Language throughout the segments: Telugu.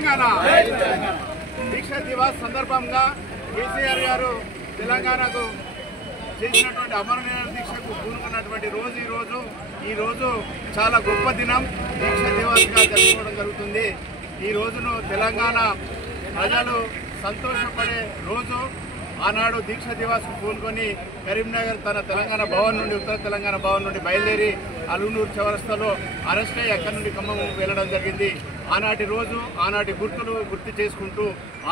తెలంగాణ దీక్ష దివాస్ సందర్భంగా కేసీఆర్ గారు తెలంగాణకు చేసినటువంటి అమరనిరాహార దీక్షకు పూనుకున్నటువంటి ఈ రోజు చాలా గొప్ప దినం. దీక్ష దివాస్గా జరుపుకోవడం జరుగుతుంది. ఈ రోజును తెలంగాణ ప్రజలు సంతోషపడే రోజు. ఆనాడు దీక్ష దివాస్కు పూనుకొని కరీంనగర్ తన తెలంగాణ భవన్ నుండి ఉత్తర తెలంగాణ భవన్ నుండి బయలుదేరి అలుగునూరు చౌరస్తాలో అరెస్ట్ అయ్యి అక్కడి నుండి ఖమ్మం వెళ్ళడం జరిగింది. ఆనాటి రోజు ఆనాటి గుర్తులు గుర్తు చేసుకుంటూ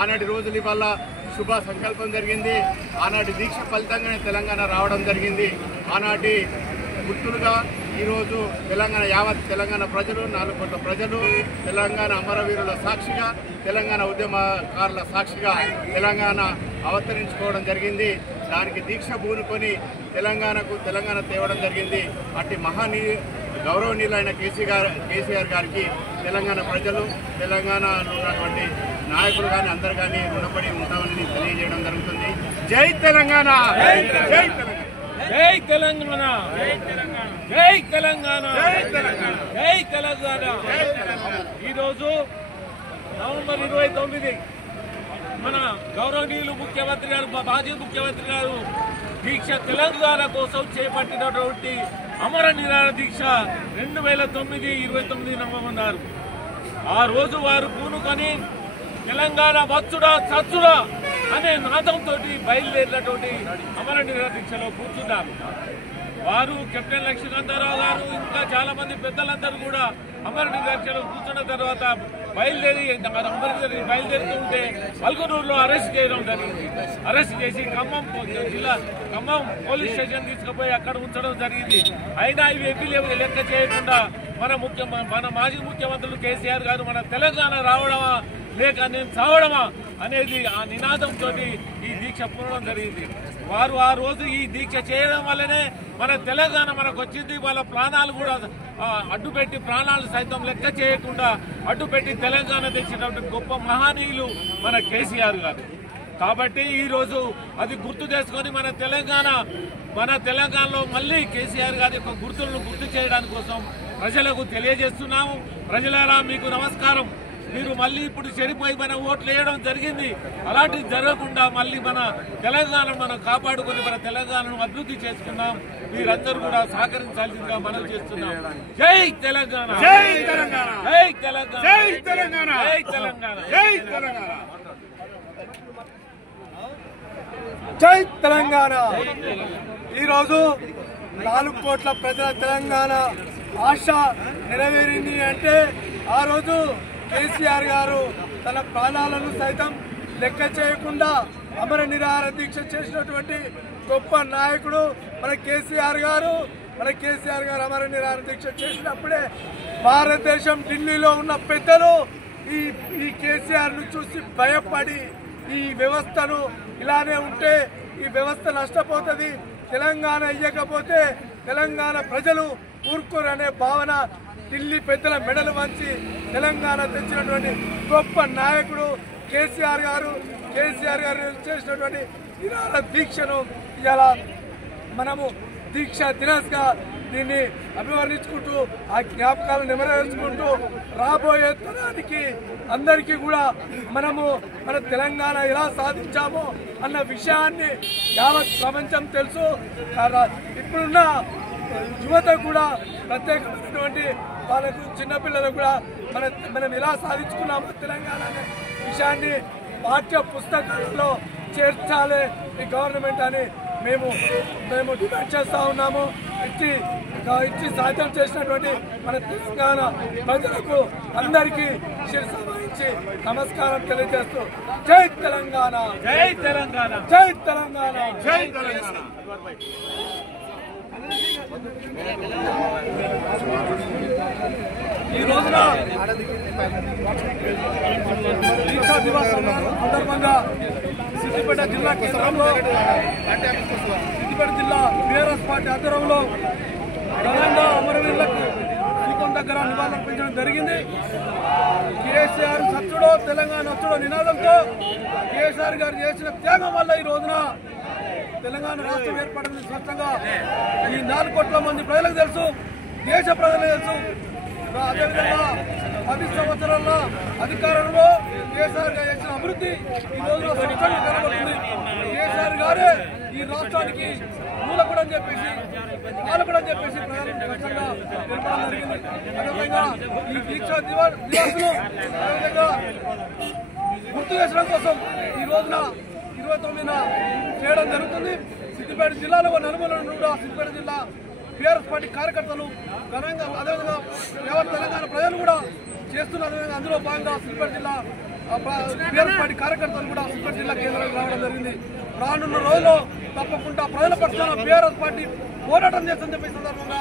ఆనాటి రోజులు ఇవాళ శుభ సంకల్పం జరిగింది. ఆనాటి దీక్ష ఫలితంగానే తెలంగాణ రావడం జరిగింది. ఆనాటి గుర్తులుగా ఈరోజు తెలంగాణ యావత్ తెలంగాణ ప్రజలు 4 కోట్ల ప్రజలు తెలంగాణ అమరవీరుల సాక్షిగా తెలంగాణ ఉద్యమకారుల సాక్షిగా తెలంగాణ అవతరించుకోవడం జరిగింది. దానికి దీక్ష పూనుకొని తెలంగాణ తేవడం జరిగింది. అట్టి గౌరవనీయులైన కేసీఆర్ గారికి తెలంగాణ ప్రజలు తెలంగాణలో ఉన్నటువంటి నాయకులు కానీ అందరు కానీ రుణపడి ఉంటామని తెలియజేయడం జరుగుతుంది. జై తెలంగాణ, జై తెలంగాణ, జై తెలంగాణ, జై తెలంగాణ, జై తెలంగాణ. ఈరోజు నవంబర్ 29 మన గౌరవనీయులు ముఖ్యమంత్రి గారు, మాజీ ముఖ్యమంత్రి గారు దీక్ష తెలంగాణ కోసం చేపట్టినటువంటి అమర నిరాహార దీక్ష 2009 29 నమ్మమన్నారు. ఆ రోజు వారు పూనుకొని తెలంగాణ వచ్చుడా చచ్చుడా అనే నాదంతో బయలుదేరినటువంటి అమర నిరాహార దీక్షలో కూర్చున్నారు. వారు కెప్టెన్ లక్ష్మీకాంతారావు గారు ఇంకా చాలా మంది పెద్దలందరూ కూడా అమర నిరాహార దీక్షలో కూర్చున్న తర్వాత బయలుదేరుతుంటే అలుగునూరులో అరెస్ట్ చేయడం జరిగింది. అరెస్ట్ చేసి ఖమ్మం పోలీస్ స్టేషన్ తీసుకుపోయి అక్కడ ఉంచడం జరిగింది. అయినా ఇవి లెక్క చేయకుండా మన మాజీ ముఖ్యమంత్రులు కేసీఆర్ గారు మన తెలంగాణ రావడమా లేక నేను చావడమా అనేది ఆ నినాదంతో ఈ దీక్ష పూనడం జరిగింది. వారు ఆ రోజు ఈ దీక్ష చేయడం వల్లనే మన తెలంగాణ మనకు వచ్చింది. వాళ్ళ ప్రాణాలు కూడా అడ్డుపెట్టి ప్రాణాలు సైతం లెక్క చేయకుండా అడ్డుపెట్టి తెలంగాణ తెచ్చినటువంటి గొప్ప మహనీయులు మన కేసీఆర్ గారు. కాబట్టి ఈరోజు అది గుర్తు చేసుకొని మన తెలంగాణలో మళ్ళీ కేసీఆర్ గారి యొక్క గుర్తులను గుర్తు చేయడానికి కోసం ప్రజలకు తెలియజేస్తున్నాము. ప్రజలారా మీకు నమస్కారం. మీరు మళ్ళీ ఇప్పుడు చెడిపోయి మన ఓట్లు వేయడం జరిగింది. అలాంటివి జరగకుండా మళ్ళీ మన తెలంగాణను మనం కాపాడుకొని మన తెలంగాణను అభివృద్ధి చేసుకున్నాం. మీరందరూ కూడా సహకరించాల్సిందిగా మనవి చేస్తున్నాం. జై తెలంగాణ, జై తెలంగాణ, జై తెలంగాణ, జై తెలంగాణ, జై తెలంగాణ, జై తెలంగాణ, జై తెలంగాణ. ఈరోజు 4 కోట్ల ప్రజల తెలంగాణ ఆశ నెరవేరింది అంటే ఆ రోజు కేసీఆర్ గారు తన ప్రాణాలను సైతం లెక్క చేయకుండా అమర నిరాహార దీక్ష చేసినటువంటి గొప్ప నాయకుడు మన కేసీఆర్ గారు. అమర నిరాహార దీక్ష చేసినప్పుడే భారతదేశం ఢిల్లీలో ఉన్న పెద్దలు ఈ కేసీఆర్ ను చూసి భయపడి ఈ వ్యవస్థను ఇలానే ఉంటే ఈ వ్యవస్థ నష్టపోతుంది, తెలంగాణ ఇయ్యకపోతే తెలంగాణ ప్రజలు ఊరుకోరనే భావన ఢిల్లీ పెద్దల మెడలు వంచి తెలంగాణ తెచ్చినటువంటి గొప్ప నాయకుడు కేసీఆర్ గారు చేసినటువంటి నిరాహార దీక్షను ఇలా మనము దీక్ష దినస్గా దీన్ని అభివర్ణించుకుంటూ ఆ జ్ఞాపకాలను నెమరేసుకుంటూ రాబోయే తరానికి అందరికీ కూడా మనము మన తెలంగాణ ఎలా సాధించామో అన్న విషయాన్ని యావత్ ప్రపంచం తెలుసు. ఇప్పుడున్న యువత కూడా ప్రత్యేకమైనటువంటి వాళ్ళకు చిన్నపిల్లలకు కూడా మనం ఎలా సాధించుకున్నామో తెలంగాణ అనే విషయాన్ని పాఠ్య పుస్తకాలలో చేర్చాలి ఈ గవర్నమెంట్ అని మేము డిమాండ్ చేస్తా ఉన్నాము. ఇచ్చి సాధ్యం చేసినటువంటి మన తెలంగాణ ప్రజలకు అందరికీ శిరస్సు వహించి నమస్కారం తెలియజేస్తూ జై తెలంగాణ, జై తెలంగాణ, జై తెలంగాణ, జై తెలంగాణ. ఈ రోజున దీక్షా దివాస్ సందర్భంగా సిద్దిపేట జిల్లా కేంద్రంలో సిద్దిపేట జిల్లా టీఆర్ఎస్ పార్టీ ఆధ్వర్యంలో తెలంగాణ అమరవీరులకు శ్రీకొండ దగ్గర నివాళులర్పించడం జరిగింది. కేసీఆర్ సచ్చుడో తెలంగాణ వచ్చుడో నినాదంతో కేసీఆర్ గారు చేసిన త్యాగం వల్ల ఈ రోజున తెలంగాణ రాష్ట్రం ఏర్పడింది. స్పష్టంగా ఈ 4 కోట్ల మంది ప్రజలకు తెలుసు, దేశ ప్రజలకు తెలుసు. అదేవిధంగా 10 సంవత్సరాల అధికారంలో కేసీఆర్ గారు చేసిన అభివృద్ధి ఈ రోజులో స్పష్టంగా కనబడుతుంది. కేసీఆర్ గారే ఈ రాష్ట్రానికి మూలకుడని చెప్పేసి పాలకుడని చెప్పేసి ప్రజలు స్పష్టంగా తెలపడం జరిగింది. అదేవిధంగా ఈ దీక్షా దివాసులు అదేవిధంగా గుర్తు చేసడం కోసం ఈ రోజున 29న చేయడం జరుగుతుంది. సిద్దిపేట జిల్లాలో నలుమూల కూడా సిద్దిపేట జిల్లా టీఆర్ఎస్ పార్టీ కార్యకర్తలు ఘనంగా అదేవిధంగా యావత్ తెలంగాణ ప్రజలు కూడా చేస్తున్నారు. అందులో భాగంగా సిద్దిపేట జిల్లా టీఆర్ఎస్ పార్టీ కార్యకర్తలు కూడా సిద్దిపేట జిల్లా కేంద్రానికి రావడం జరిగింది. రానున్న రోజుల్లో తప్పకుండా ప్రజల పక్షాన టీఆర్ఎస్ పార్టీ పోరాటం చేస్తుందని చెప్పి సందర్భంగా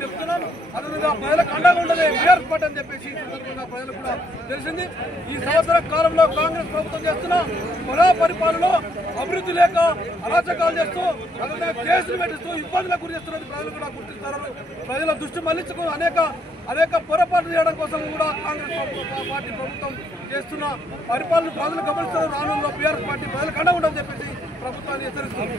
చెప్తున్నాను. అదేవిధంగా ప్రజలకు అండగా ఉండదే టీఆర్ఎస్ పార్టీ అని చెప్పేసి సందర్భంగా ప్రజలకు కూడా తెలిసింది. ఈ సంవత్సర కాలంలో కాంగ్రెస్ ప్రభుత్వం చేస్తున్న ప్రజా పరిపాలనలో అభివృద్ధి లేక అరాచకాలు చేస్తూ అదేవిధంగా కేసులు పెట్టిస్తూ ఇబ్బందులకు గురి చేస్తున్నది ప్రజలు కూడా గుర్తిస్తారు. ప్రజల దృష్టి మళ్లించుకు అనేక పొరపాట్లు చేయడం కోసం కూడా కాంగ్రెస్ పార్టీ ప్రభుత్వం చేస్తున్న పరిపాలన ప్రజలు గమనిస్తారు. రానున్న టీఆర్ఎస్ పార్టీ ప్రజలకు అండగా ఉండని చెప్పేసి ప్రభుత్వాన్ని హెచ్చరిస్తుంది.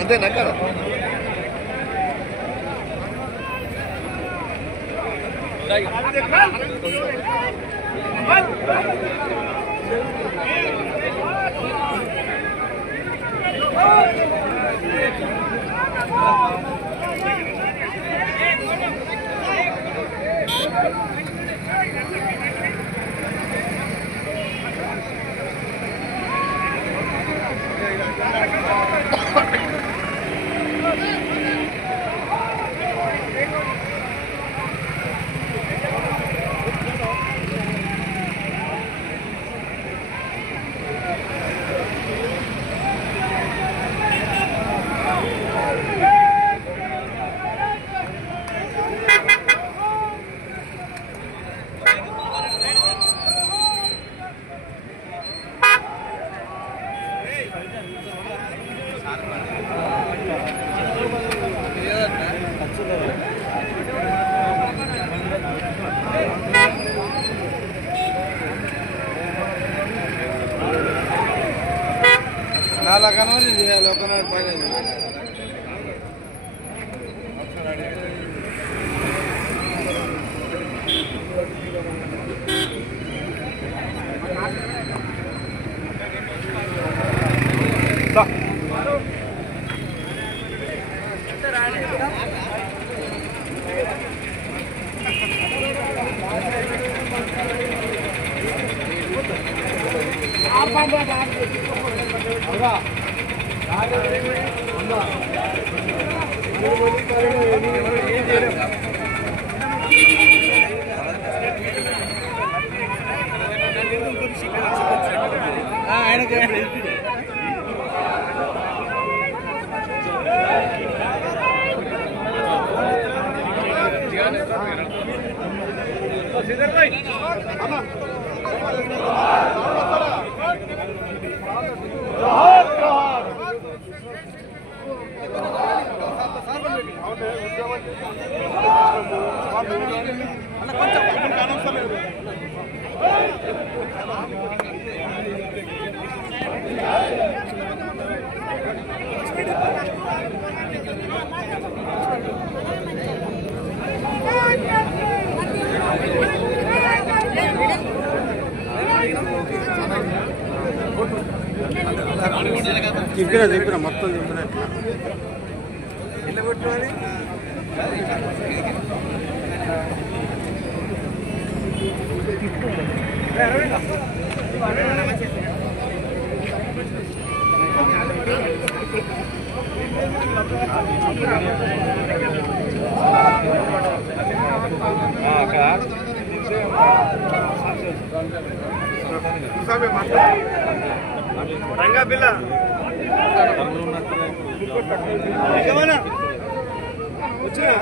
అంతేనా కదా నాలా కనవని లోకన పైన చెప్పిన మొత్తం చెప్పిన రంగా పిల్ల వచ్చినా